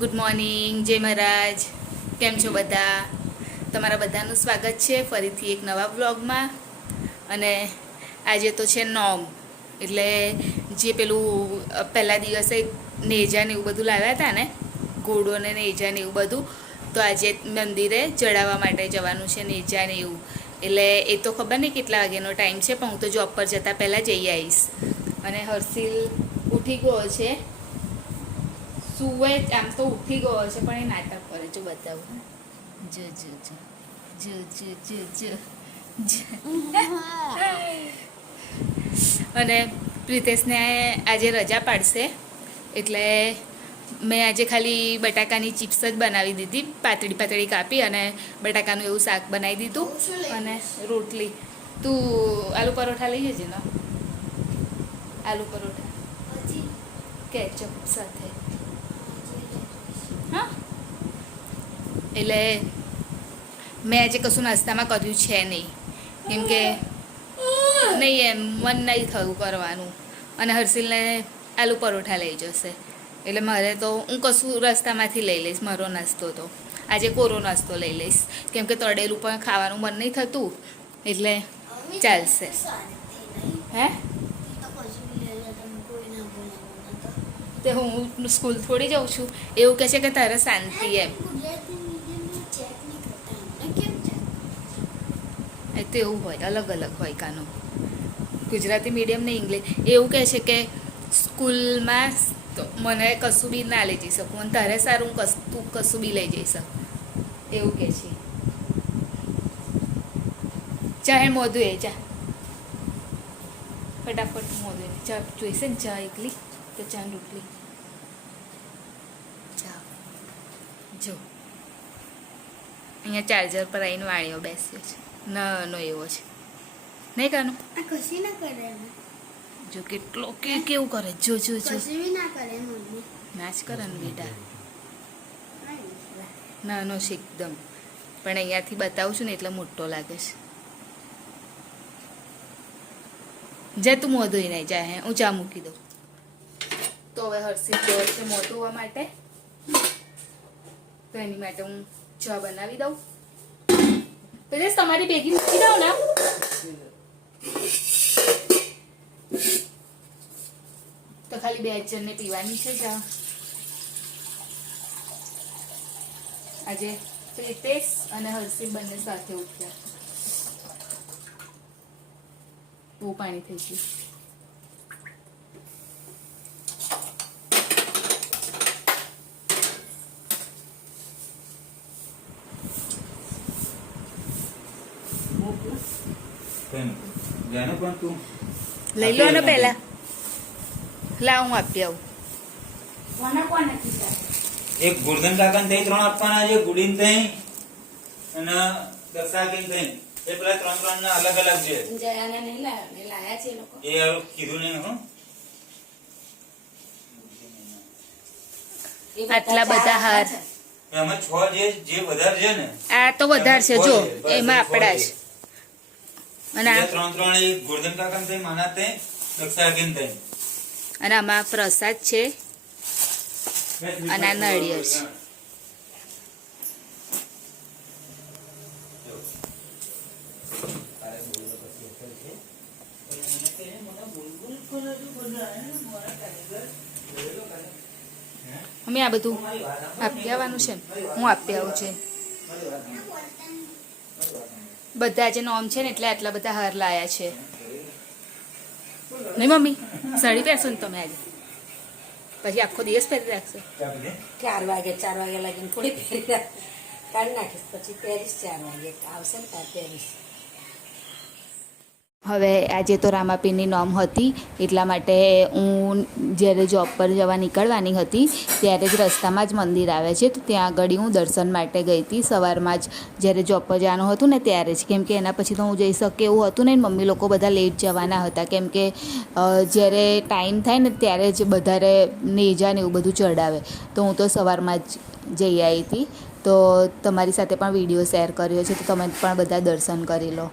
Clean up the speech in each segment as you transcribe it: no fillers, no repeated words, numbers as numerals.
Good morning, જય મહારાજ. કેમ છો બધા? તમારા બધાનું સ્વાગત છે ફરીથી એક નવા વ્લોગમાં. અને આજે તો છે નોમ, એટલે જે પેલું પહેલા દિવસે નેજા ને એવું બધું લાવ્યા હતા ને, ઘોડો ને નેજા ને એવું બધું, તો આજે મંદિરે ચડાવવા માટે જવાનું છે નેજા ને એવું. એટલે એ તો ખબર નહીં કેટલા વાગ્યાનો ટાઈમ છે, પણ હું તો જોબ પર જતાં પહેલાં જઈ આવીશ. અને હર્ષિલ ઉઠી ગયો છે, સુવે આમ તો ઉઠી ગયો છે, પણ એ નાટક કરે. જો બતાવું, જ જ જ જ જ જ જ અને પ્રિતેશને આજે રજા પાડશે, એટલે મેં આજે ખાલી બટાકાની ચિપ્સ જ બનાવી દીધી, પાતળી પાતળી કાપી અને બટાકાનું એવું શાક બનાવી દીધું અને રોટલી. તું આલુ પરોઠા લઈ જજે ને, આલુ પરોઠા કેચઅપ સાથે. હા, એટલે મેં આજે કશું નાસ્તામાં કર્યું છે નહીં, કેમ કે નહીં એમ મન નહીં થયું કરવાનું. અને હર્ષિલને આલુ પરોઠા લઈ જશે, એટલે મારે તો હું કશું રસ્તામાંથી લઈ લઈશ. મારો નાસ્તો તો આજે કોરો નાસ્તો લઈ લઈશ, કેમ કે તળેલું પણ ખાવાનું મન નહીં થતું, એટલે ચાલશે. હે તે હું સ્કૂલ થોડી જાઉં છું, એવું કહે છે કે તારે શાંતિ એમ. એ તો એવું હોય, અલગ અલગ હોય કાનો. ગુજરાતી મીડિયમ ને ઇંગ્લિશ એવું કહે છે કે સ્કૂલમાં મને કશું બી ના લઈ જઈ શકું, અને તારે સારું તું કશું બી લઈ જઈ શક, એવું કહે છે. ચાહે મોધું એ ચા ફટાફટ મોધું ચા જોઈશે ને, ચા એકલી તો ચા રોટલી ચા. જો અહીંયા ચાર્જર પર આવીને વાળીઓ બેસ્યો છે, નાનો એવો છે નહીં કાનું? કશી ના કરે, જો કેટલો કેવું કરે, જો જો જો કશી ના કરે મમ્મી, નાચ કરે ને બેટા. નાનો છે એકદમ, પણ અહીંયાથી બતાવું છું ને એટલે મોટો લાગે છે. જા તું મોં ધોઈ નહીં, જા. હે હું ચા મૂકી દઉં. તો હવે હર્ષિલ ગયો છે મોં ધોવા માટે, તો એની માટે હું ચા બનાવી દઉં. પેલેસ તમારી ભેગી મૂકી દઉં ને, તો ખાલી 2 જણને પીવાની છે ચા. આજે પ્રિતેશ અને હર્ષિલ બંને સાથે ઉઠ્યા. બહુ પાણી થઈ ગયું. લઈ લો ને પેલા, લાવ હું આપી આવું. એક ગુરધન કાકા ને 3 આપવાના છે, ગુડીન તઈ અને દક્ષાકીન તઈ. એ પેલા 3 ના અલગ અલગ છે. જયાને નહીં લાયા છે લોકો, એ કીધું નહીં હો. આટલા બધા હાર એમાં 6 જે વધારે છે ને, આ તો વધારે છે. જો એમાં આપડા છે, અને 3 એક ગુરધન કાકા તઈ માના તઈ દક્ષાકીન તઈ, અને આમાં પ્રસાદ છે અને આ નળિયેર છે. અમે આ બધું આપી આવવાનું છે ને, હું આપી આવું છે. બધા જે નોમ છે ને એટલે આટલા બધા હાર લાયા છે. નહીં મમ્મી, સાડી પહેરશો ને તમે આજે? પછી આખો દિવસ પહેરી રાખશો? 4 વાગે લાગીને થોડી પહેરી કાઢી નાખીશ, પછી પહેરીશ. 4 વાગે આવશે ને ત્યાં પહેરીશ. હવે આજે તો રામાપીરની નોમ હતી, એટલા માટે હું જ્યારે જોબ પર જવા નીકળવાની હતી ત્યારે જ રસ્તામાં જ મંદિર આવે છે, તો ત્યાં આગળ હું દર્શન માટે ગઈ હતી સવારમાં જ. જ્યારે જોબ પર જવાનું હતું ને ત્યારે જ, કેમ કે એના પછી તો હું જઈ શકે એવું હતું ને. મમ્મી લોકો બધા લેટ જવાના હતા, કેમ કે જ્યારે ટાઈમ થાય ને ત્યારે જ વધારે નેજા ને એવું બધું ચડાવે, તો હું તો સવારમાં જ જઈ આવી હતી. તો તમારી સાથે પણ વિડીયો શેર કર્યો છે, તો તમે પણ બધા દર્શન કરી લો.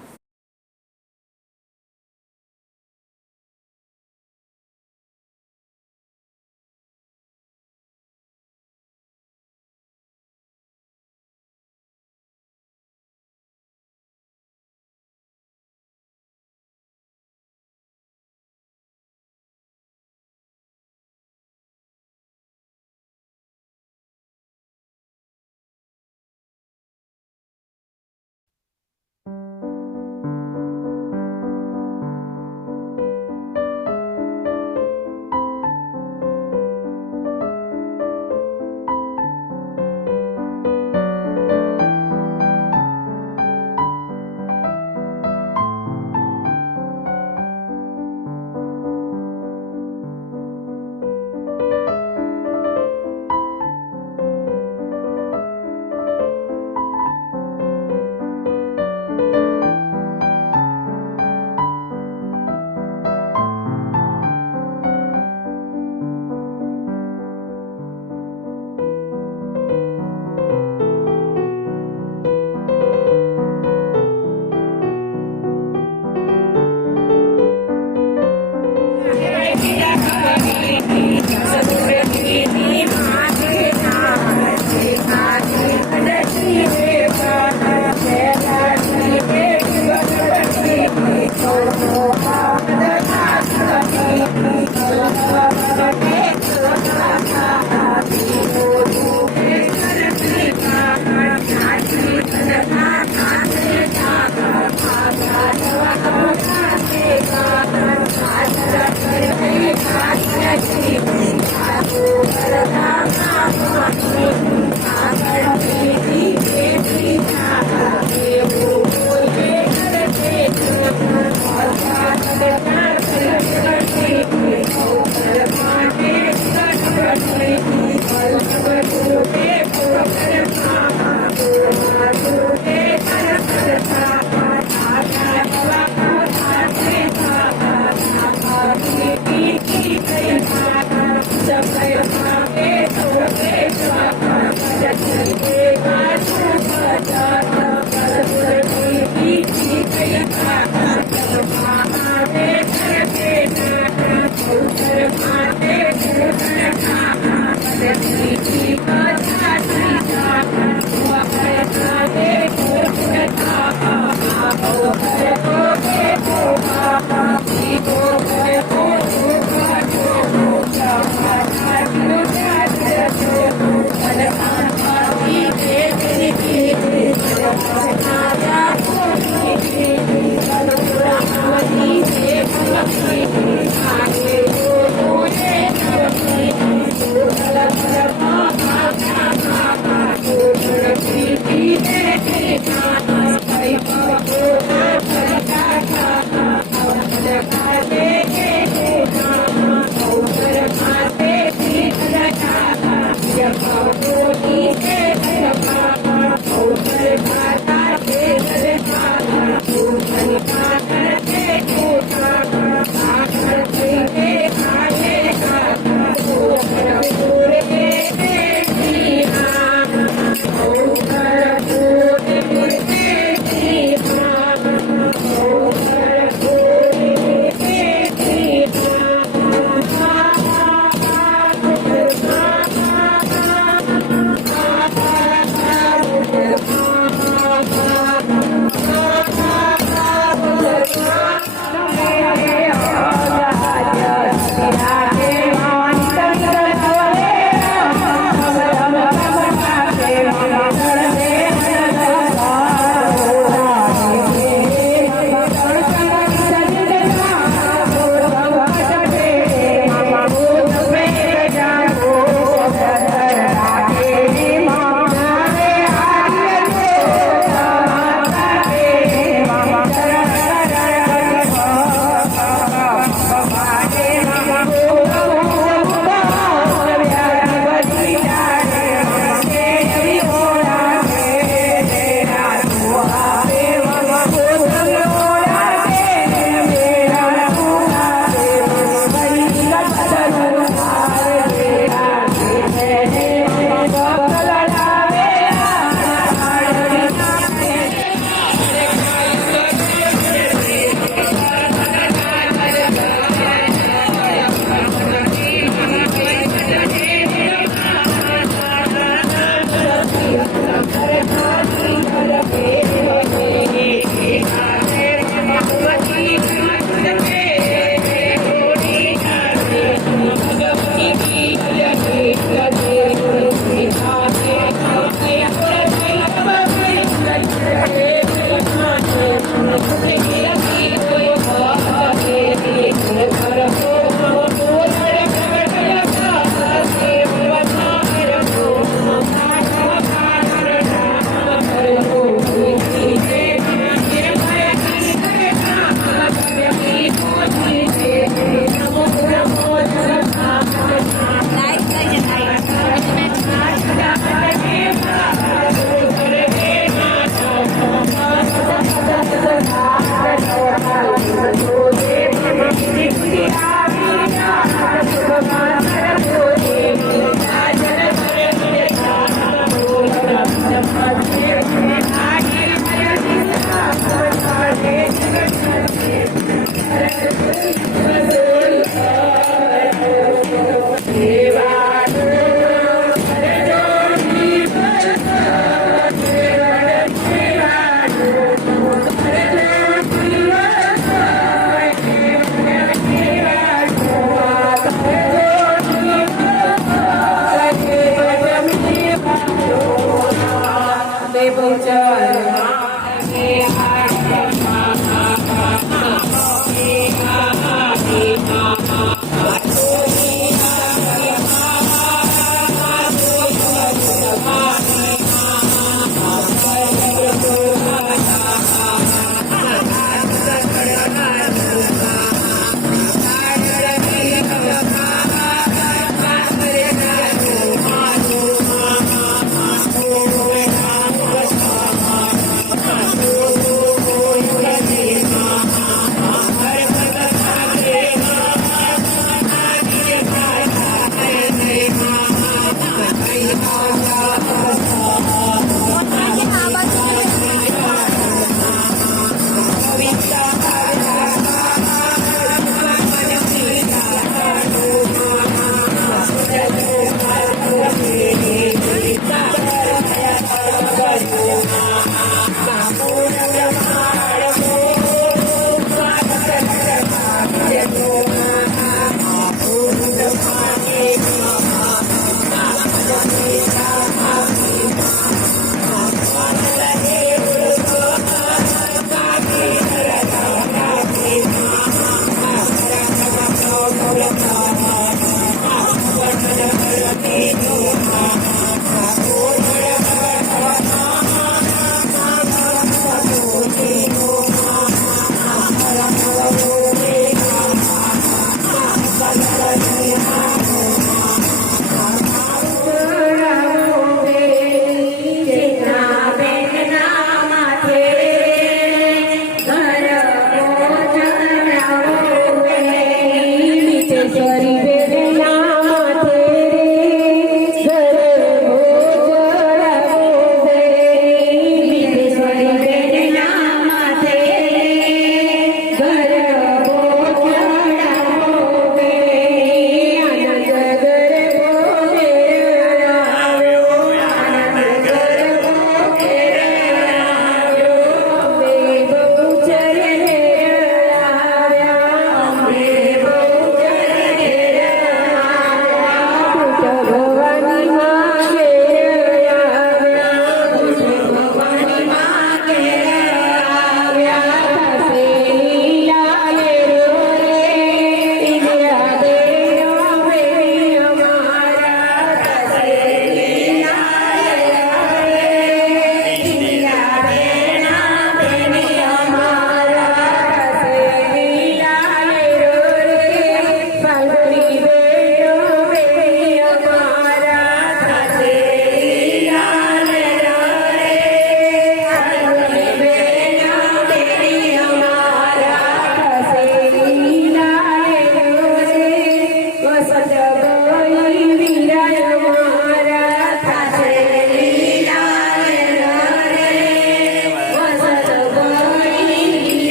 Thank you.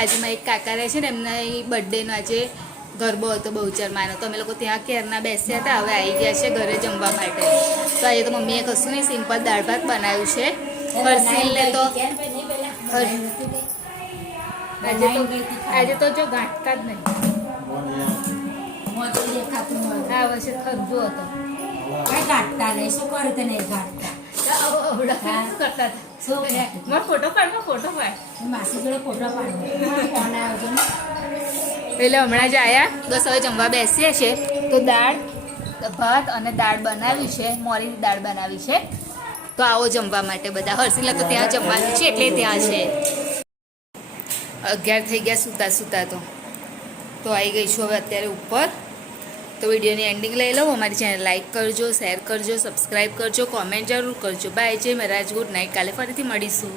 બાજુમાં એક કાકા રહે છે ને એમના બર્થડેનો આજે ગરબો હતો બહુચરમાનો, તો અમે લોકો ત્યાં કેરના બેસ્યા હતા. હવે આવી ગયા છે ઘરે જમવા માટે. તો આજે તો મમ્મીએ કશું નહીં, સિમ્પલ દાળ ભાત બનાવ્યું છે. હર્ષિલને તો આજે તો જો ગાંઠતા જ નહીં. આ વર્ષે ખરજો હતો. ગાંઠતા નહીં, શું કરે તને ગાંઠતા કરતા હતા. ફોટો પાડ. માસી જોડે ફોટો પાડ્યો ફોન આવ્યો છે ને. એટલે હમણાં જ આવ્યા, બસ હવે જમવા બેસીએ છે. તો દાળ ભાત અને દાળ બનાવી છે, મોરીની દાળ બનાવી છે. તો આવો જમવા માટે બધા. હર્ષિલા તો ત્યાં જમવાનું છે એટલે ત્યાં છે. 11 થઈ ગયા સૂતા તો આવી ગઈ છું હવે અત્યારે ઉપર. તો વિડીયોની એન્ડિંગ લઈ લઉં. અમારી ચેનલ લાઈક કરજો, શેર કરજો, સબસ્ક્રાઈબ કરજો, કોમેન્ટ જરૂર કરજો. બાય, જય મહારાજ, ગુડ નાઇટ. કાલે ફરીથી મળીશું.